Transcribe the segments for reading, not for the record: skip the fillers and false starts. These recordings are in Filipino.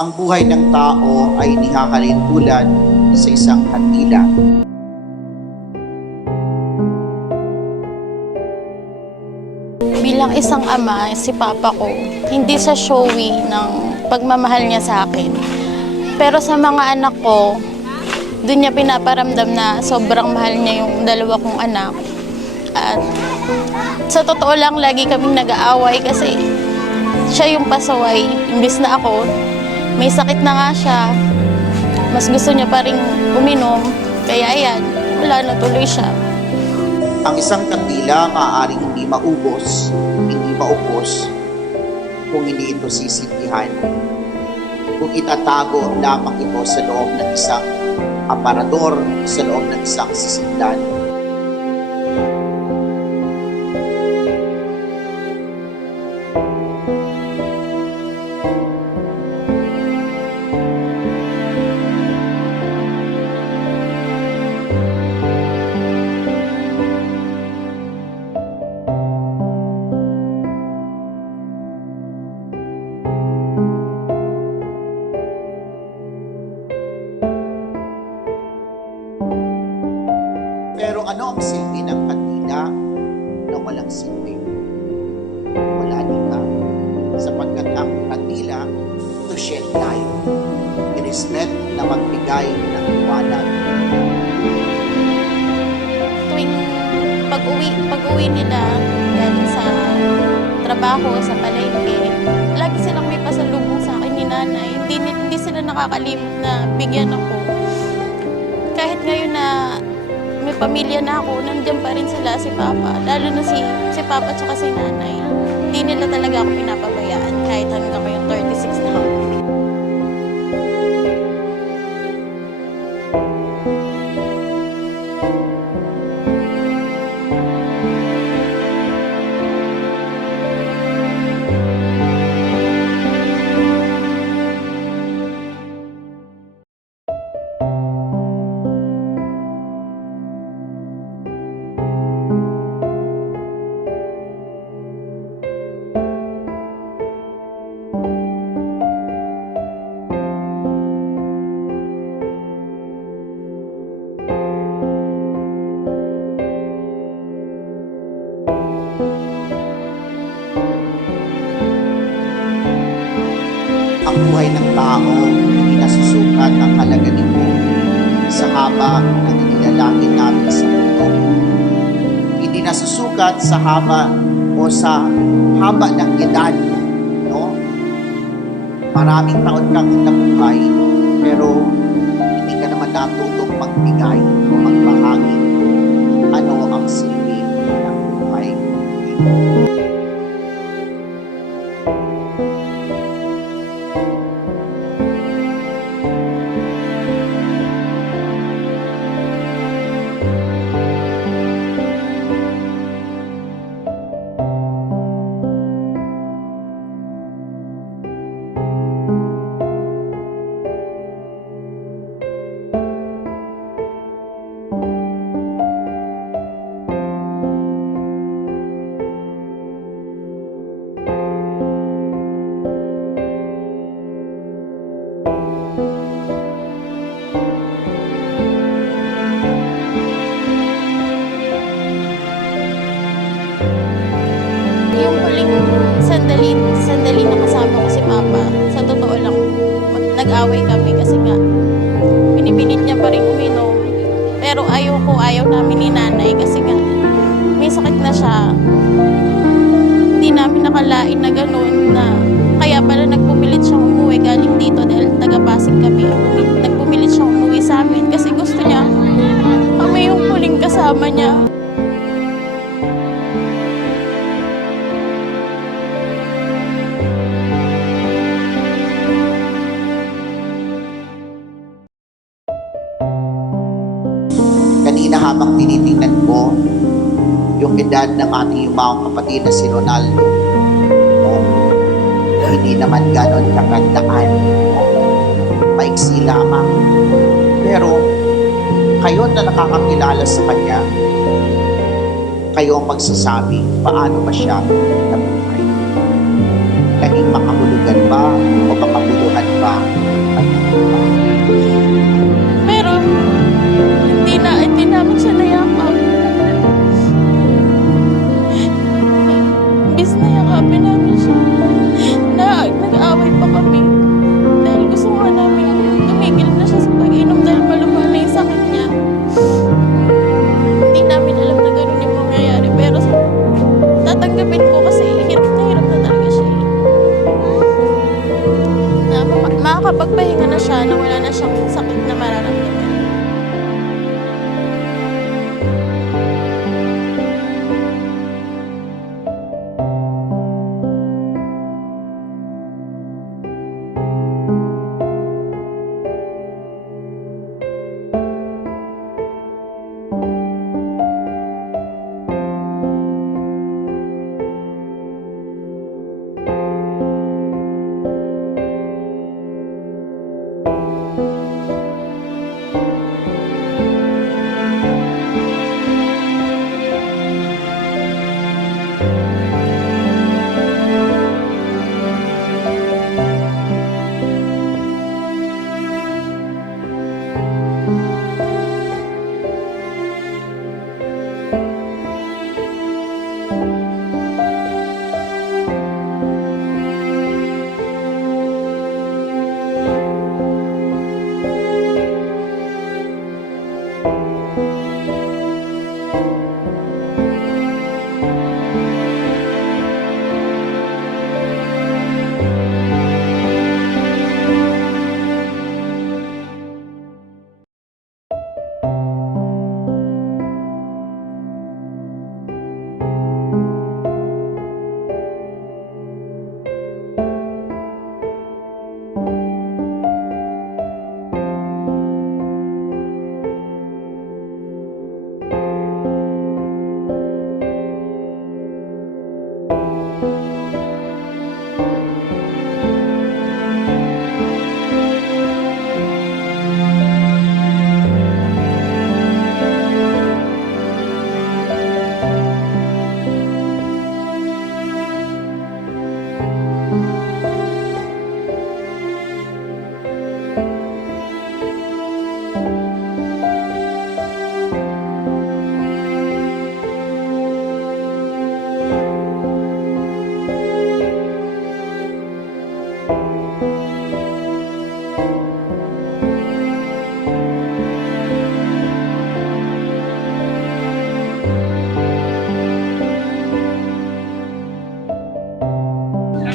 Ang buhay ng tao ay nihahalin tulad sa isang kandila. Bilang isang ama, si Papa ko, hindi siya showy ng pagmamahal niya sa akin. Pero sa mga anak ko, doon niya pinaparamdam na sobrang mahal niya yung dalawa kong anak. At sa totoo lang, lagi kaming nag-aaway kasi siya yung pasaway. Imbis na ako, may sakit na nga siya. Mas gusto niya pa rin uminom. Kaya ayan, wala na tuloy siya. Ang isang kandila maaaring hindi maubos, hindi maupos, kung hindi ito sisindihan. Kung itatago lamang ito sa loob ng isang aparador, sa loob ng isang sisindan. Pero ano ang silbi ng kandila na walang silbi? Wala din ba? Sapagkat ang kandila, to shed light. It is meant na magbigay ng liwanag. Tuwing pag-uwi nila galing sa trabaho, sa palengke, lagi silang may pasalubong sa akin ni nanay. Hindi sila nakakalimot na bigyan ako. Kahit ngayon na may pamilya na ako, nandiyan pa rin sila, si Papa. Lalo na si Papa at si nanay. Hindi nila talaga ako pinapabayaan kahit hanggang ngayong 36 na ako. Ang buhay ng tao, hindi nasusukat ang halaga nito sa haba ng inilalangin namin sa mundo. Hindi nasusukat sa haba o sa haba ng edad, no? Maraming taon kang nabuhay, pero hindi ka naman natutong magbigay o magbahagi. Ano ang silbi ng buhay? Yung huling sandali na kasama ko si Papa, sa totoo lang, nag-away kami kasi nga, pinipilit niya pa rin uminom. Pero ayaw namin ni nanay kasi nga, may sakit na siya. Hindi namin nakalain na gano'n na, kaya pala nagpumilit siyang umuwi galing dito dahil taga-Pasig kami. Nagpumilit siyang umuwi sa amin kasi gusto niya, kami yung huling kasama niya. Kanina habang tinitingnan ko yung edad ng ating yumawang kapatid na si Ronaldo, no? Hindi naman ganon kakandaan, no? Maiksi lamang. Pero kayo na nakakakilala sa kanya, kayo ang magsasabi paano ba siya nabuhay. Naging makahulugan ba o makahuluhan ba makapagpahinga na siya na wala na siyang sakit na mararamdaman.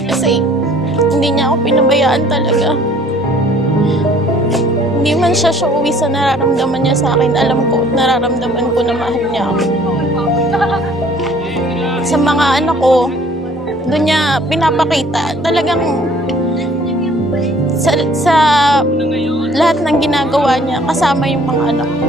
Kasi hindi niya ako pinabayaan talaga. Hindi man siya uwi sa nararamdaman niya sa akin. Alam ko, nararamdaman ko na mahal niya ako. Sa mga anak ko, doon niya pinapakita. Talagang sa lahat ng ginagawa niya, kasama yung mga anak ko.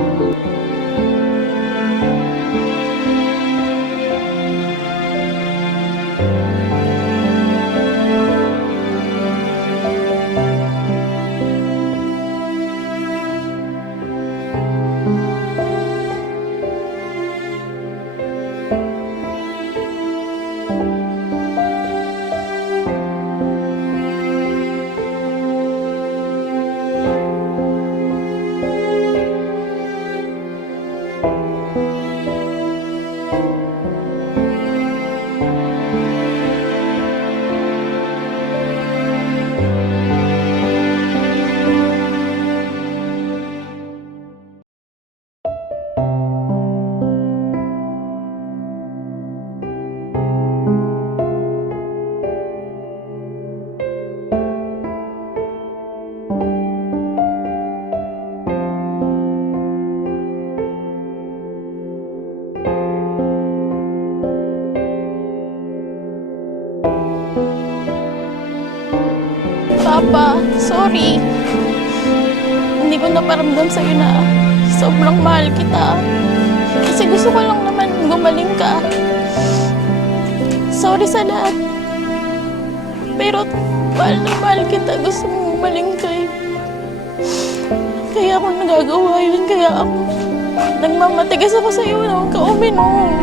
Papa, sorry. Hindi ko naparamdam sa'yo na sobrang mahal kita. Kasi gusto ko lang naman gumaling ka. Sorry sa lahat. Pero mahal na mahal kita. Gusto mo gumaling ka eh. Kaya ako nagagawa yun. Kaya ako nagmamatigas ako sa'yo na huwag ka uminom.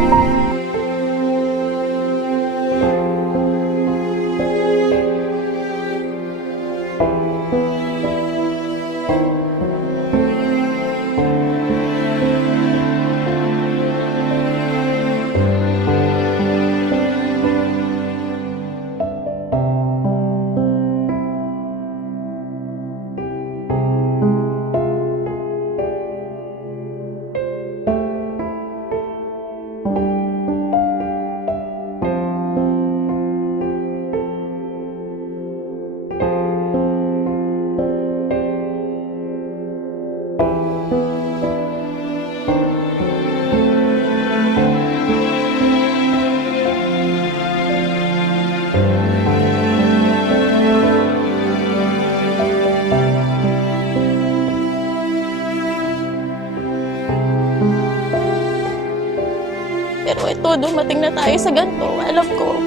Pero dumating na tayo sa ganito. Alam ko,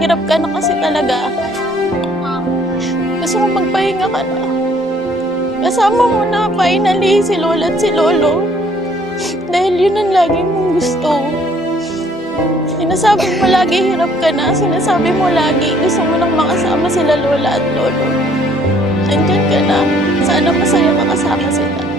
hirap ka na kasi talaga. Gusto ko magpahinga ka na. Kasama mo na finally si Lola at si Lolo. Dahil yun ang lagi mong gusto. Sinasabi mo lagi hirap ka na. Sinasabi mo lagi gusto mo nang makasama sila Lola at Lolo. Andyan ka na. Sana masaya ka kasama sila.